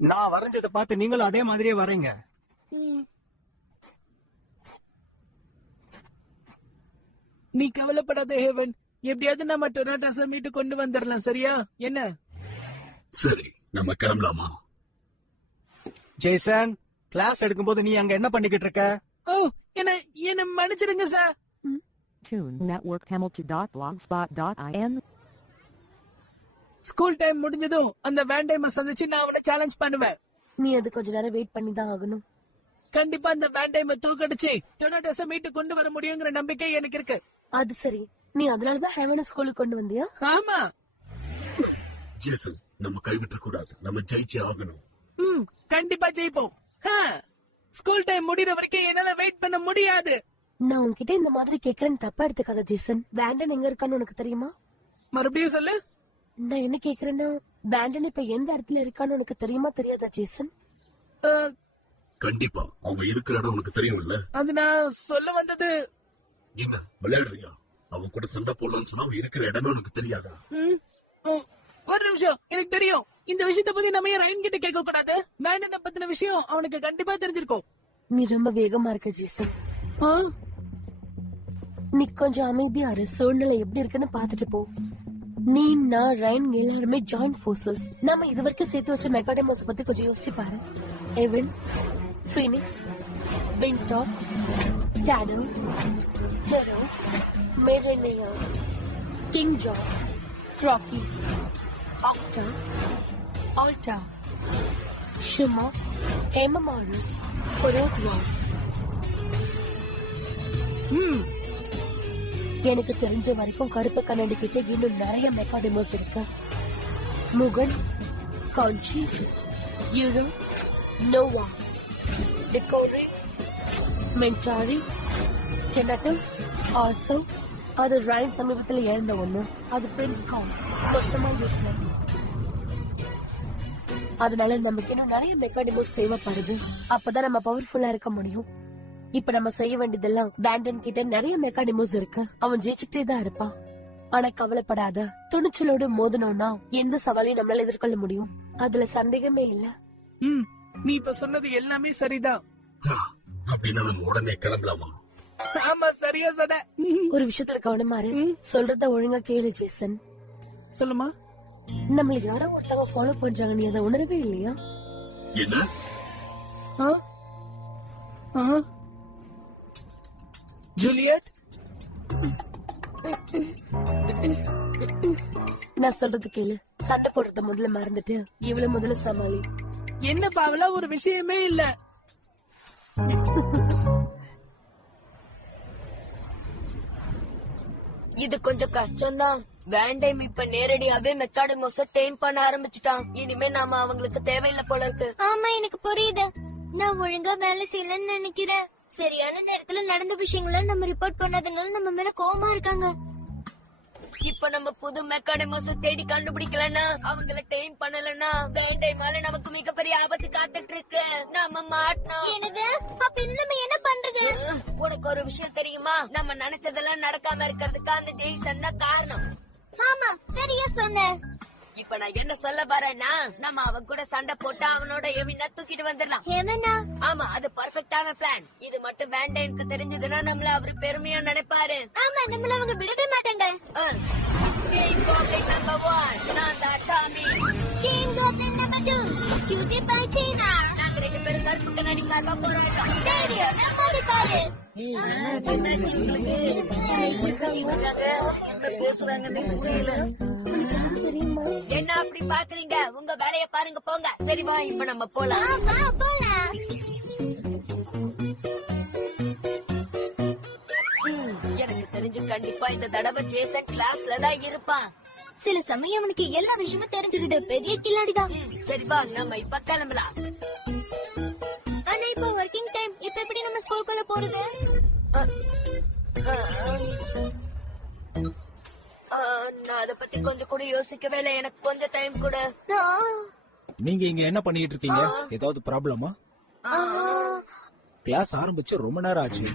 நான் வரைஞ்சதை பார்த்து நீங்களும் அதே மாதிரியே வரைங்க. நீ கவலைப்படாத ஹேவன், எப்படியாவது நம்ம டொனாட்டோஸ மீட்டு கொண்டு வந்துடலாம். சரியா? என்ன? சரி, நம்ம கிளம்பலாமா? ஜேசன், கிளாஸ் எடுக்கும்போது நீ அங்க என்ன பண்ணிக்கிட்டு இருக்க? ஓ, என்ன மன்னிச்சிருங்க sir. Tune Network Hamilton.blogspot.in. School time முடிஞ்சதும் அந்த வேண்டைம சந்திச்சு நான் அவனை சேலஞ்ச் பண்ணுவேன். நீ அது கொஞ்ச நேரம் வெயிட் பண்ணி தான் ஆகணும். கண்டிப்பா அந்த வேண்டைம தூக்கடிச்சு டொனாட்டோஸ மீட்டு கொண்டு வர முடியுங்கிற நம்பிக்கை எனக்கு இருக்கு. அது சரி, நீ அதனாலதான் ஹேவனை ஸ்கூலுக்கு கொண்டு வந்தியா? ஆமா. ஜேசன், நம்ம கைவிட்ட கூடாது. நம்ம ஜெயிச்சே ஆகணும். கண்டிப்பா ஜெயிப்போம். ஸ்கூல் டைம் முடிகிற வரைக்கும் என்னால வெயிட் பண்ண முடியாது. நான் உன்கிட்ட இந்த மாதிரி கேக்குறேன்னு தப்பா எடுத்துக்காத ஜேசன். வேண்டன் எங்க இருக்கான்னு உனக்கு தெரியுமா? மறுபடியும் சொல்லு. நான் என்ன கேக்குறேன்னா, வேண்டன் இப்ப எந்த இடத்துல இருக்கான்னு உனக்கு தெரியுமா தெரியாதா ஜேசன்? கண்டிப்பா அவங்க இருக்கிற இடம் உனக்கு தெரியும்ல. அது நான் சொல்ல வந்தது. என்ன விளையாடுறியா? அவன் கூட சண்டை போடலாம்னு சொன்னா அவன் இருக்கிற இடமே உனக்கு தெரியாதா? ஒரு நிமிஷம், எனக்கு தெரியும். இந்த விஷயத்த பத்தி நம்ம ஏன் ரைன் கிட்ட கேட்க கூடாது? வேண்டனை பத்தின விஷயம் அவனுக்கு கண்டிப்பா தெரிஞ்சிருக்கும். நீ ரொம்ப வேகமா இருக்க ஜேசன். நீ கொஞ்சம் அமைதியா இரு. சூழ்நிலை எப்படி இருக்குன்னு பாத்துட்டு போ. நீ, நான், ரைன் எல்லாருமே ஜாயிண்ட் போர்சஸ். நாம இது வரைக்கும் சேர்த்து வச்ச மெகாடெமோஸ் பத்தி கொஞ்சம் யோசிச்சு பாரு. எவன், ஃபீனிக்ஸ், வின்டாப், டானோ, ஜெரோ, மெரேனியா, கிங் ஜாஸ், ராக்கி, ஆக்டா, ஆல்டா, ஷுமா, ஹேமமாரு, கொரோட்வா. எனக்கு தெரிஞ்ச வரைக்கும் கருப்பு கண்ணாடி கிட்ட இன்னும் நிறைய மெகாடெமோஸ் இருக்கு. முகன், காஞ்சி, யூரோ, நோவா, டிகோரி, மென்டாரி, டெனட்டஸ், ஆர்சோ. அது ரைன் சமீபத்தில் இழந்த ஒண்ணு. அது பிரின்ஸ் கான். மொத்தமா இருக்கு. அதனால நமக்கு இன்னும் நிறைய மெகாடெமோஸ் தேவைப்படுது. அப்பதான் நம்ம பவர்ஃபுல்லா இருக்க முடியும். இப்ப நம்ம செய்ய வேண்டியதெல்லாம், வேண்டன் கிட்ட நிறைய மெகாடெமோஸ் இருக்கு. அவன் ஜெயிச்சுக்கிட்டே தான் இருப்பான். ஆனா கவலைப்படாத, துணிச்சலோடு மோதனோம்னா எந்த சவாலையும் நம்மளால எதிர்கொள்ள முடியும். அதுல சந்தேகமே இல்ல. நீ இப்ப சொன்னது எல்லாமே சரிதான். அப்படின்னா நம்ம உடனே கிளம்பலாமா? ஆமா, சரியா சொன்ன. ஒரு விஷயத்துல கவனமா இரு. சொல்றத ஒழுங்கா கேளு ஜேசன். சொல்லுமா. நம்மள யாரோ ஒருத்தவங்க ஃபாலோ பண்றாங்க. நீ அதை உணரவே இல்லையா? என்ன? ஜூலியட், நான் சொல்றது கேளு. சண்டை போடுறத முதல்ல மறந்துட்டு இவ்வளவு முதல்ல சமாளி. என்ன பாவலா, ஒரு விஷயமே இல்ல. இது கொஞ்சம் கஷ்டம்தான். வேண்டைம் இப்ப நேரடியாவே மெக்காடெமோஸ டெய்ம் பண்ண ஆரம்பிச்சுட்டான். இனிமே நாம அவங்களுக்கு தேவையில்லை போல இருக்கு. ஆமா, எனக்கு புரியுது. நான் ஒழுங்கா வேலை செய்யலன்னு நினைக்கிறேன். சரியான நேரத்துல நடந்த விஷயங்கள நம்ம ரிப்போர்ட் பண்ணதுனால நம்ம மேல கோவமா இருக்காங்க. இப்ப நம்ம புது மெக்காடெமோஸ தேடி கண்டுபிடிக்கலன்னா, அவங்கள டெய்ம் பண்ணலன்னா, வேண்டைமால நமக்கு மிகப்பெரிய ஆபத்து காத்துட்டு இருக்கு. நாம மாட்டோம். என்னது? அப்படின்னு நம்ம என்ன பண்றது? உனக்கு ஒரு விஷயம் தெரியுமா? நம்ம நினைச்சதெல்லாம் நடக்காம இருக்கிறதுக்கு அந்த ஜெய்சன் தான் காரணம். ஆமா, சரியா சொன்ன. இப்ப நான் என்ன சொல்ல வரேன்னா, நம்ம அவன் கூட சண்டை போட்டு அவனோட எமினா தூக்கிட்டு வந்துடலாம். எவனா? ஆமா, அது பர்ஃபெக்டான பிளான். இது மட்டும் வேண்டாம்னு தெரிஞ்சதுன்னா நம்மள அவரு பெருமையா நினைப்பாரு. ஆமா, நம்மள அவங்க விடவே மாட்டாங்க. கிங் கோப்ளின் நம்பர் 1, நான் தான் Tommy. King goblin number 2, cutie pie China. நாங்க ரெண்டு பேரும் கருப்பு கண்ணாடி சார்பா போராட்டோம். தெரியும், நம்ம பாரு. என்ன அப்படி பாக்குறீங்க? உங்க வேலைய பாருங்க, போங்க. சரி வா, இப்ப நம்ம போலாம். எனக்கு தெரிஞ்சு கண்டிப்பா இந்த தடவை ஜேசன் கிளாஸ்ல தான் இருப்பான். சில சமயம் அவனுக்கு எல்லா விஷயமும் தெரிஞ்சிருது. பெரிய கில்லாடிதான். சரி வா, நம்ம இப்ப கிளம்பலாம். ஆனா இப்ப ஒர்க்கிங் டைம். இப்ப எப்படி நம்ம ஸ்கூலுக்குள்ள போறது? நான் அத பத்தி கொஞ்சம் கூட யோசிக்கவே இல்லை. எனக்கு கொஞ்சம் டைம் கூட. நீங்க இங்க என்ன பண்ணிட்டு இருக்கீங்க? ஏதாவது ப்ராப்ளமா? கிளாஸ் ஆரம்பிச்சு ரொம்ப நேரம் ஆச்சு.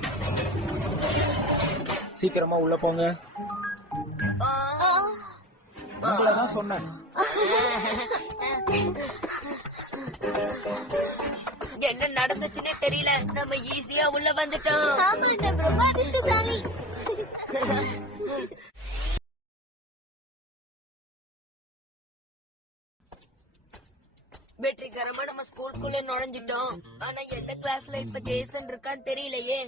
சீக்கிரமா உள்ள போங்க. உங்களதான் சொன்னேன். என்ன நடந்துச்சுன்னே தெரியல, நம்ம ஈஸியா உள்ள வந்துட்டோம். ஆமா, நம்ம ரொம்ப அதிர்ஷ்டசாலி. வெற்றிகரமா நம்ம ஸ்கூலுக்குள்ள நுழைஞ்சிட்டோம். ஆனா எந்த கிளாஸ்ல இப்ப ஜேசன் இருக்கான்னு தெரியலையே.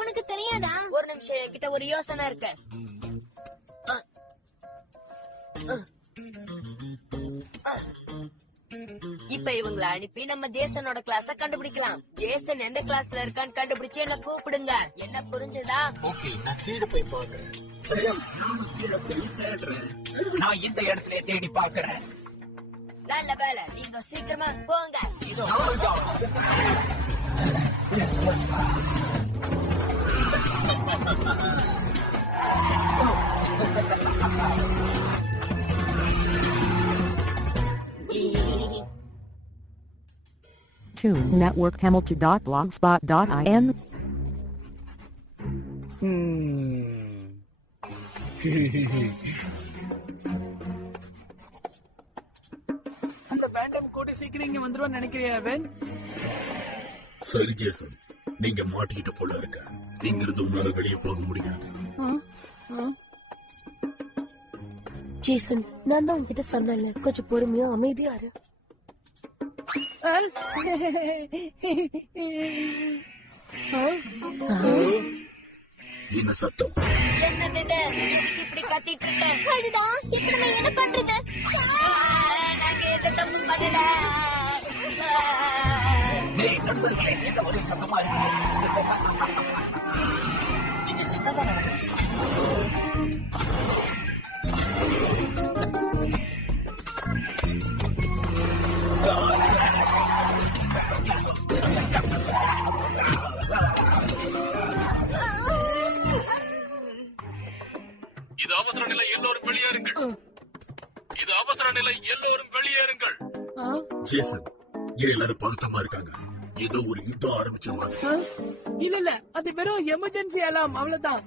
உனக்கு தெரியாதா? ஒரு நிமிஷம், என்கிட்ட ஒரு யோசனை இருக்கு. இப்ப இவங்களை அனுப்பி நம்ம ஜேசனோட கிளாஸ கண்டுபிடிக்கலாம். ஜேசன் எந்த கிளாஸ்ல இருக்கான்னு கண்டுபிடிச்சு என்ன கூப்பிடுங்க. என்ன புரிஞ்சுதா? ஓகே, நான் கீழே போய் பாக்குறேன். சரி, நானும் கீழே போய் தேடுறேன். நான் இந்த இடத்துல தேடி பாக்குறேன். நல்ல வேலை, நீங்க சீக்கிரமா போங்க. Tune Network Hamilton.blogspot.in. அந்த பேண்டம் கூடி சீக்கிரம் இங்க வந்துருவான்னு நினைக்கிறியா வென்? சரி ஜேசன், நீங்க மாட்டிக்கிட்ட போல இருக்க. இங்கிருந்து உங்களால வெளியே போக முடியாது. ஜேசன், நான் தான் உன்கிட்ட சொன்னேன்ல, கொஞ்சம் பொறுமையா அமைதியா இரு. என்ன சத்தம்? என்னது இது? எதுக்கு இப்படி கத்திட்டு இருக்க? அடடா, இப்ப நம்ம என்ன பண்றது? நாங்க எந்த தப்பும் பண்ணல. டேய், நண்பர்களே, என்ன ஒரே சத்தமா இருக்கு? இது அவசர நிலை, எல்லோரும் வெளியேறுங்கள். இது அவசர நிலை, எல்லோரும் வெளியேறுங்கள். ஜேசன், ஏன் எல்லாரும் பதட்டமா இருக்காங்க? ஏதோ ஒரு யுத்தம் ஆரம்பிச்ச மாதிரி. இல்ல இல்ல, அது வெறும் எமர்ஜென்சி அலாம், அவ்வளவுதான்.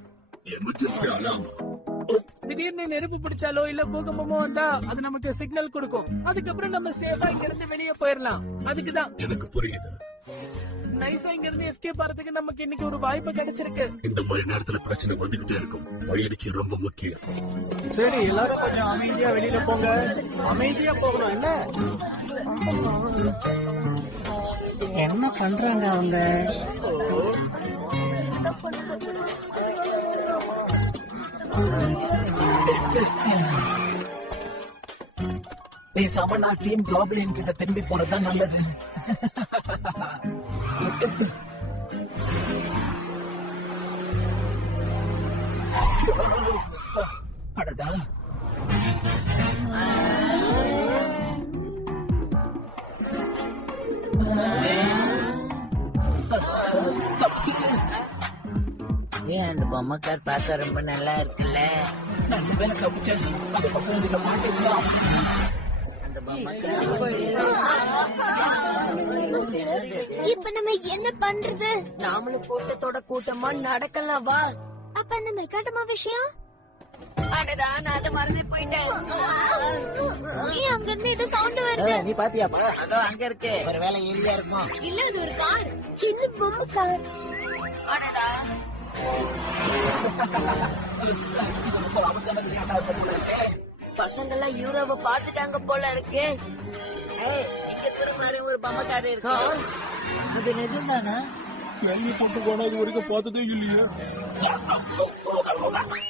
எமர்ஜென்சி அலாமா? திடீர்னு நெருப்பு பிடிச்சாலோ இல்ல பூகம்பமோ வந்தா அது நமக்கு சிக்னல் கொடுக்கும். அதுக்கப்புறம் நம்ம சேஃபா இங்க இருந்து வெளியே போயிடலாம். அதுக்குதான் எனக்கு புரியுது. நைஸா இங்க இருந்து எஸ்கேப் ஆறதுக்கு நமக்கு இன்னைக்கு ஒரு வாய்ப்பு கிடைச்சிருக்கு. இந்த மாதிரி நேரத்துல பிரச்சனை வந்துகிட்டே இருக்கும். பயிற்சி ரொம்ப முக்கியம். சரி, எல்லாரும் கொஞ்சம் அமைதியா வெளியில போங்க. அமைதியா போகணும். என்ன பண்றாங்க அவங்க? பேசாம நான் டீம் காப்ளின் கிட்ட திரும்பி போறதுதான் நல்லது. அடடா, ஏன் அந்த பொம்மை கார் பார்க்க ரொம்ப நல்லா இருக்குல்ல? நல்ல வேலை தப்பிச்சேன். அந்த பசங்க கிட்ட மாட்டேன். அந்த பொம்மை இப்ப நம்ம என்ன பண்றது? நாமளும் கூட்டத்தோட கூட்டமா நடக்கலாம், வா. அப்ப அந்த மெக்காட்டமா விஷயம்? அடடா, நான் அதை மறந்து போயிட்டேன். ஏன் அங்க இருந்து ஏதோ சவுண்ட் வருது? நீ பாத்தியாப்பா? அதோ அங்க இருக்கு. ஒரு வேலை எலியா இருக்குமா? இல்ல, அது ஒரு கார், சின்ன பொம்மை கார். அடடா, பசங்கெல்லாம் யூரோவை பாத்துட்டாங்க போல இருக்கு. இங்க இருக்கிற மாதிரி ஒரு பொம்மை கார் இருக்கு. இது நிஜம்தானா? கேள்வி போட்டு போனா இது வரைக்கும் பார்த்ததே இல்லையே.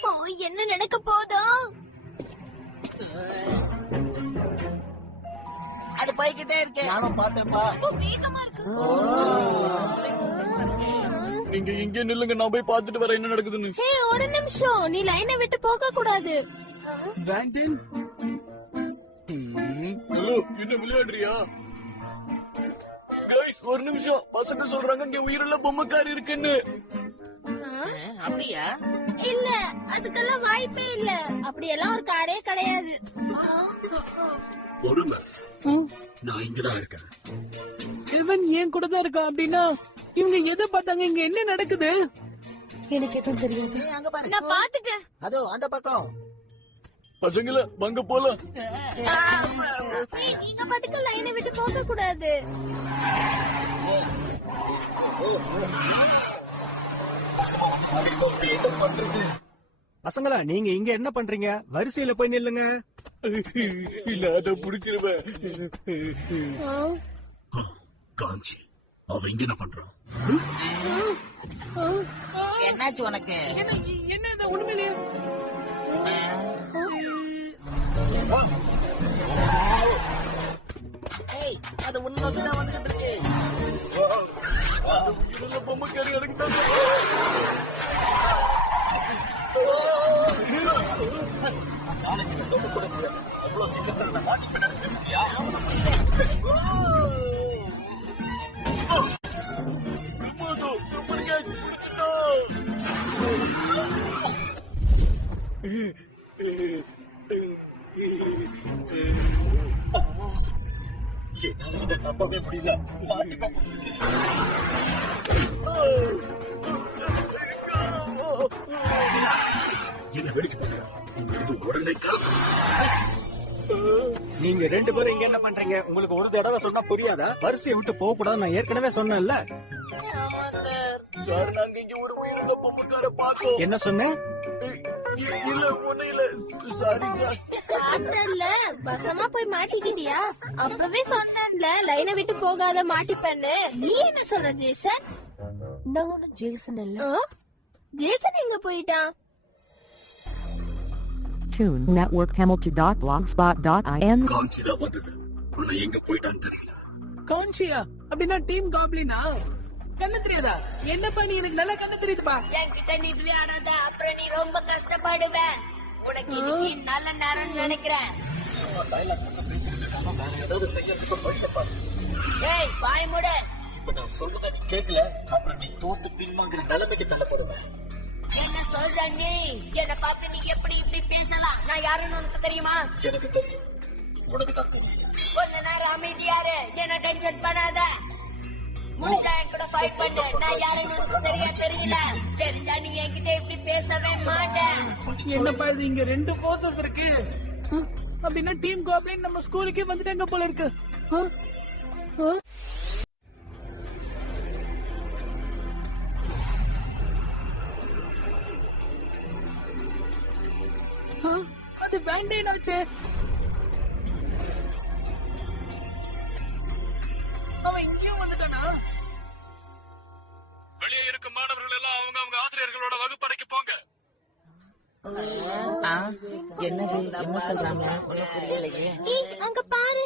ஓ, என்ன நடக்க போதோ? அது போய்கிட்டே இருக்கு. நானும் பார்த்தேன்ப்பா. ரொம்ப வேகமா இருக்கு. நீங்க இங்கே நில்லுங்க, நான் போய் பார்த்துட்டு வரேன் என்ன நடக்குதுன்னு. ஹே, ஒரு நிமிஷம், நீ லைனை விட்டு போக கூடாது. வேண்டின், ஹலோ, என்ன விளையாடுறியா? கைஸ், ஒரு நிமிஷம். பசங்க சொல்றாங்க இங்க உயிருள்ள பொம்மைக்காரி இருக்குன்னு. அப்படியா? இல்ல, அதுக்கெல்லாம் வாய்ப்பே இல்ல. அப்படியெல்லாம் ஒரு காரே கிடையாது. பொறுமை, நான் இங்கதான் இருக்கேன். இவன் ஏன் கூட தான் இருக்கான் அப்படின்னா இவங்க எதை பார்த்தாங்க? இங்க என்ன நடக்குது? எனக்கு எதுவும் தெரியாது. அங்க பாரு. நான் பாத்துட்டேன். அதோ அந்த பக்கம். பசங்கள வாங்க போலாம். ஏய், நீங்க பாட்டுக்கு லைனை விட்டு போக கூடாது. பசங்களா நீங்க இங்க என்ன பண்றீங்க? வரிசையில போய் நில்லுங்க. இல்ல அத புடிச்சிருவேன். காஞ்சி அவன் இங்க என்ன பண்றான்? என்னாச்சு உனக்கு? என்ன இது உண்மையிலேயே? ஏய், அது உன்னோக்கிதான் வந்துட்டு இருக்கு. பொம்மை கேரி எனக்கு அவ்வளவு சீக்கிரத்துல மாட்டி நினைச்சிருக்கியா? சூப்பர் கேட்ச் என்னால இதை நம்பவே முடியல. என்ன வேடிக்கை பார்க்கிறேன்? உடனே நீங்க 2 பேரும் இங்க என்ன பண்றீங்க? உங்களுக்கு ஒரு தடவை சொன்னா புரியாதா? வரிசையை விட்டு போக கூடாது நான் ஏற்கனவே சொன்னேன்ல. சார் நாங்க இங்க ஒரு உயிரிழந்த பொம்மைக்கார பார்த்தோம். என்ன சொன்னேன்? இல்ல ஒண்ணு இல்ல. Sorry sir. பார்த்தல வசமா போய் மாட்டிக்கிட்டியா? அப்பவே சொன்னேன்ல லைனை விட்டு போகாத மாட்டிப்பேன்னு. நீ என்ன சொல்ற ஜேசன்? நான் ஒன்னும் ஜேசன் இல்ல. ஜேசன் எங்க போயிட்டான்? Tune Network Hamilton.blogspot.in. காஞ்சிதான் வந்தது. ஆனா எங்க போயிட்டான்னு தெரியல. கான்சியா அப்படின்னா டீம் காப்ளினா? கண்ணு தெரியாதா? என்னப்பா நீ எனக்கு நல்லா கண்ணு தெரியுதுப்பா. என்கிட்ட நீ விளையாடாத, அப்புறம் நீ ரொம்ப கஷ்டப்படுவ. உனக்கு இதுக்கு நல்ல நேரம் நினைக்கிறேன். சும்மா டைலாக் மட்டும் பேசிக்கிட்டு இருக்காம வேற ஏதாவது செய்யறதுக்கு வழியை பாரு. ஏய் வாய் மூடு. இப்ப நான் சொல்றத நீ கேட்கல, அப்புறம் நீ தோத்து பின்வாங்குற நிலைமைக்கு தள்ளப்படுவேன். என்ன சொல்ற நீ? என்ன பார்த்து நீ எப்படி இப்படி பேசலாம்? நான் யாருன்னு உனக்கு தெரியுமா? எனக்கு தெரியும், உனக்கு தான் தெரியும். கொஞ்ச நேரம் அமைதியாரு, என்ன டென்ஷன் பண்ணாத. முடிஞ்சா என் கூட ஃபைட் பண்ணு. நான் யாருன்னு உனக்கு சரியா தெரியல. தெரிஞ்சா நீ என்கிட்ட இப்படி பேசவே மாட்டேன். என்னப்பா இது இங்க 2 போர்சஸ் இருக்கு. அப்படின்னா டீம் காப்ளின் நம்ம ஸ்கூலுக்கே வந்துட்டாங்க போல இருக்கு. அது வேண்டேன் ஆச்சு. அவன் இங்கேயும் வந்துட்டானா? வெளியே இருக்கும் மாணவர்கள் எல்லாம் அவங்க ஆசிரியர்களோட வகுப்பறைக்கு போங்க. என்னது என்ன சொல்றாங்க? ஒண்ணும் புரியலையே. ஏய், அங்க பாரு.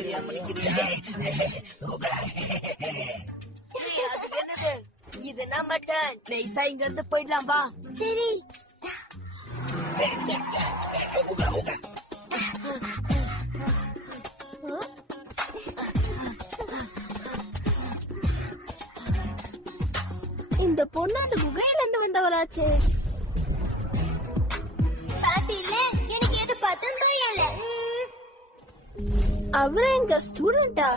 தெரியாம நிக்கிறீங்க. அது என்னது? இது நம்ம டர்ன். நைஸா இங்க இருந்து போயிடலாம் வா. சரி. இந்த பொண்ணு அந்த குகையில இருந்து வந்தவளாச்சு. பாத்தீங்களே, எனக்கு எது பார்த்தா பயம்ல. அவரே எங்க ஸ்டூடெண்டா?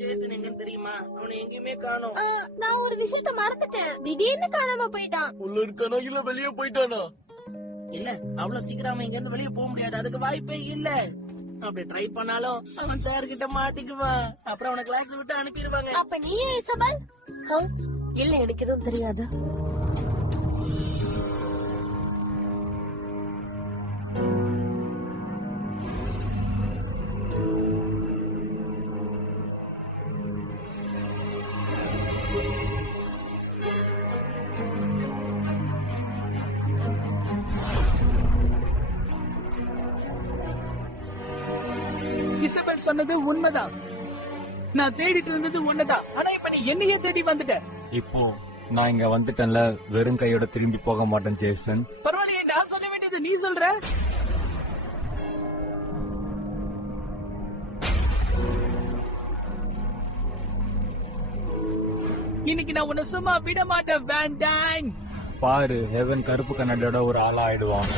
ஜேசன் எங்க தெரியுமா? அவனை எங்கேயுமே காணோம். நான் ஒரு விஷயத்த மறந்துட்டேன். திடீர்னு காணாம போயிட்டான். உள்ள இருக்கானா இல்ல வெளியே போயிட்டானா? இல்ல, அவ்வளவு சீக்கிரம் அவன் இங்க இருந்து வெளியே போக முடியாது. அதுக்கு வாய்ப்பே இல்ல. அப்படி ட்ரை பண்ணாலும் அவன் சார் கிட்ட மாட்டிக்குவான். அப்புறம் அவனை கிளாஸ் விட்டு அனுப்பிடுவாங்க. அப்ப நீயே இசபல்? இல்ல எனக்கு எதுவும் தெரியாது. இசபெல் சொன்னது உண்மைதான். நான் தேடிட்டு இருந்தது உண்மைதான். ஆனா இப்ப நீ என்னையே தேடி வந்துட்ட. இப்போ நான் இங்க வந்துட்டேன்ல, வெறும் கையோட திரும்பி போக மாட்டேன் ஜேசன். பரவாயில்லையே, நான் சொல்ல வேண்டியது நீ சொல்ற. இன்னைக்கு நான் உன்னை சும்மா விட மாட்டேன் வேண்டாங். பாரு, ஹெவன் கருப்பு கண்ணாடியோட ஒரு ஆளா ஆயிடுவான்.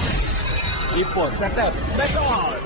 இப்போ செட்டப் ரெக்கார்ட்.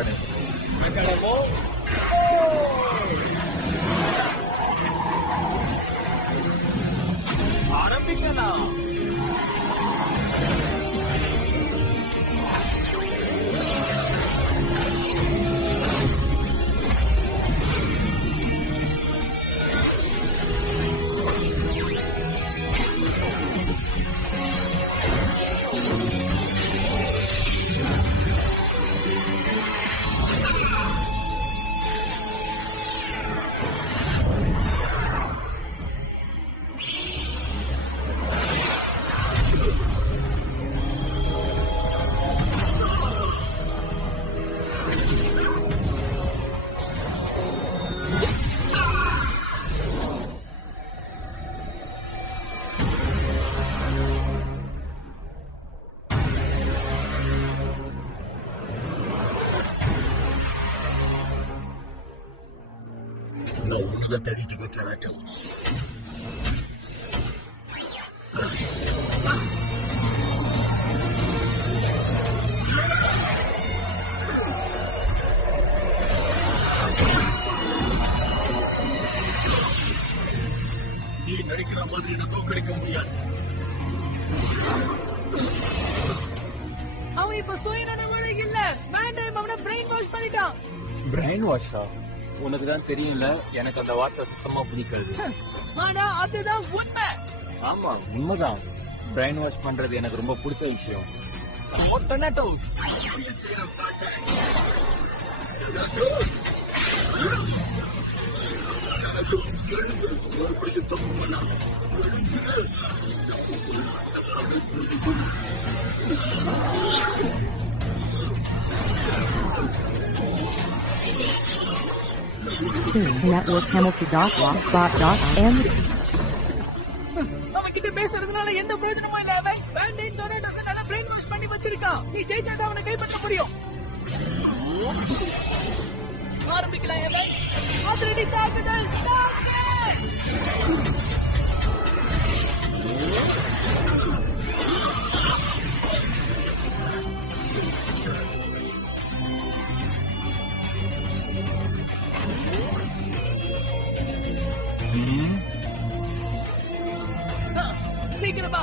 ஸ்குவாட் மெக்காடமோ ஆரம்பிக்கலாம். நான் உன்னதான் தேடிட்டு வச்சேன். நீ நினைக்கிற மாதிரி நான் தோக்கடிக்க முடியாது. அவன் இப்ப சுயநலவாதி இல்ல. மேண்டைம் அவனை பிரெயின் வாஷ் பண்ணிட்டான். பிரெயின் வாஷா? உனக்கு தான் தெரியும்ல, எனக்கு அந்த வார்த்தை சுத்தமா பிடிக்காது. ஆனா அதுதான் உண்மை. ஆமா உண்மைதான். பிரெயின் வாஷ் பண்றது எனக்கு ரொம்ப பிடிச்ச விஷயம். Tomatoes networkhamilton.blogspot.in. அவன் கிட்ட பேசுறதுனால எந்த பிரயோஜனமும் இல்ல. அவன் பேண்டைன் டொரேட்டோஸ் நல்லா பிரெயின் வாஷ் பண்ணி வச்சிருக்கான். நீ ஜெயிச்சாதான் அவனை கைப்பற்ற முடியும். ஆரம்பிக்கலாம். அவன் ஆல்ரெடி தாக்குதல். சீக்கிரமா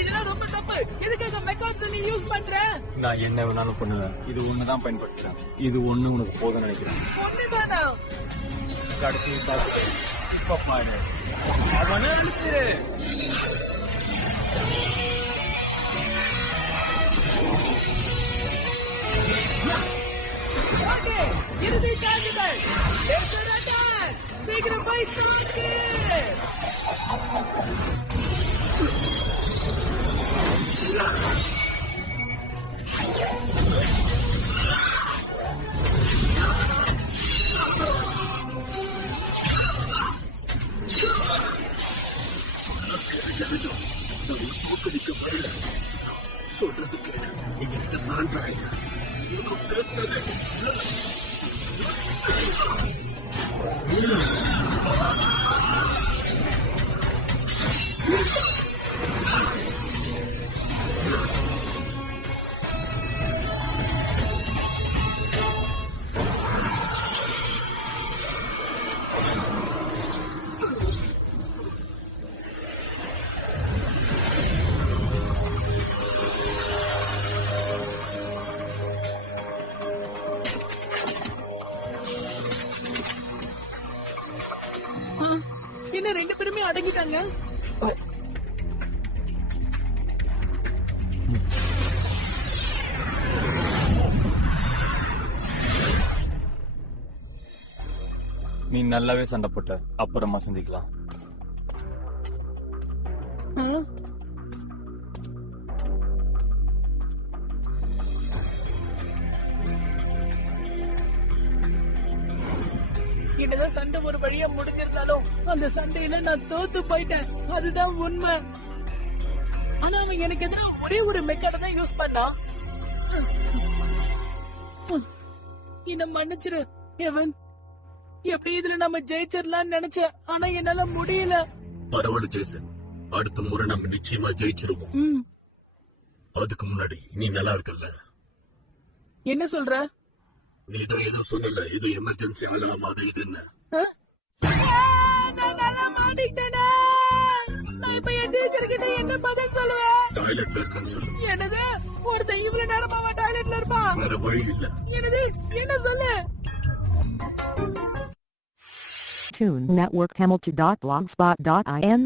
இதெல்லாம் ரொம்ப தப்பு. எதுக்காக மெக்காட்ஸ் நீ யூஸ் பண்ற? நான் என்ன வேணாலும் பண்ணுவேன். இது ஒண்ணுதான் பயன்படுத்துறேன். இது ஒண்ணு உனக்கு போதும் நினைக்கிறேன். ஒண்ணுதானா? கடைசி பார்த்து இப்ப பாரு. அவனை அழிச்சிரு. ஓகே, இறுதி தாக்குதல். சீக்கிரம் போய் தாக்கு. சொல்றது கேளு. என்கிட்ட சான்றாய் பேசுறது. என்ன ரெண்டு பேருமே அடங்கிட்டாங்க. நீ நல்லாவே சண்டை போட்ட. அப்புறமா சந்திக்கலாம். என்னதான் சண்டை ஒரு வழியா முடிஞ்சிருந்தாலும் அந்த சண்டையில நான் தோத்து போயிட்டேன். அதுதான் உண்மை. ஆனா அவன் எனக்கு எதிராக ஒரே ஒரு மெக்காட தான் யூஸ் பண்ணான். என்ன மன்னிச்சிரு எவன். எப்படி இதுல நம்ம ஜெயிச்சிடலாம்னு நினைச்சேன். ஆனா என்னால முடியல. பரவாயில்ல ஜேசன், அடுத்த முறை நம்ம நிச்சயமா ஜெயிச்சிருவோம். அதுக்கு முன்னாடி நீ நல்லா இருக்கல்ல? என்ன சொல்ற? நீ தான் ஏதோ சொன்னல, இது எமர்ஜென்சி அலாரம் அது இதுன்னு. நான் நல்லா மாட்டிக்கிட்டேனே. நான் இப்ப என் டீச்சர்கிட்ட என்ன பதில் சொல்லுவேன்? டாய்லெட்ல இருக்கேன்னு சொல்லு. என்னது? ஒருத்தன் இவ்வளவு நேரமா டாய்லெட்ல இருப்பான்? வேற வழி இல்ல. என்னது? என்ன சொல்லு? Tune Network Hamilton.blogspot.in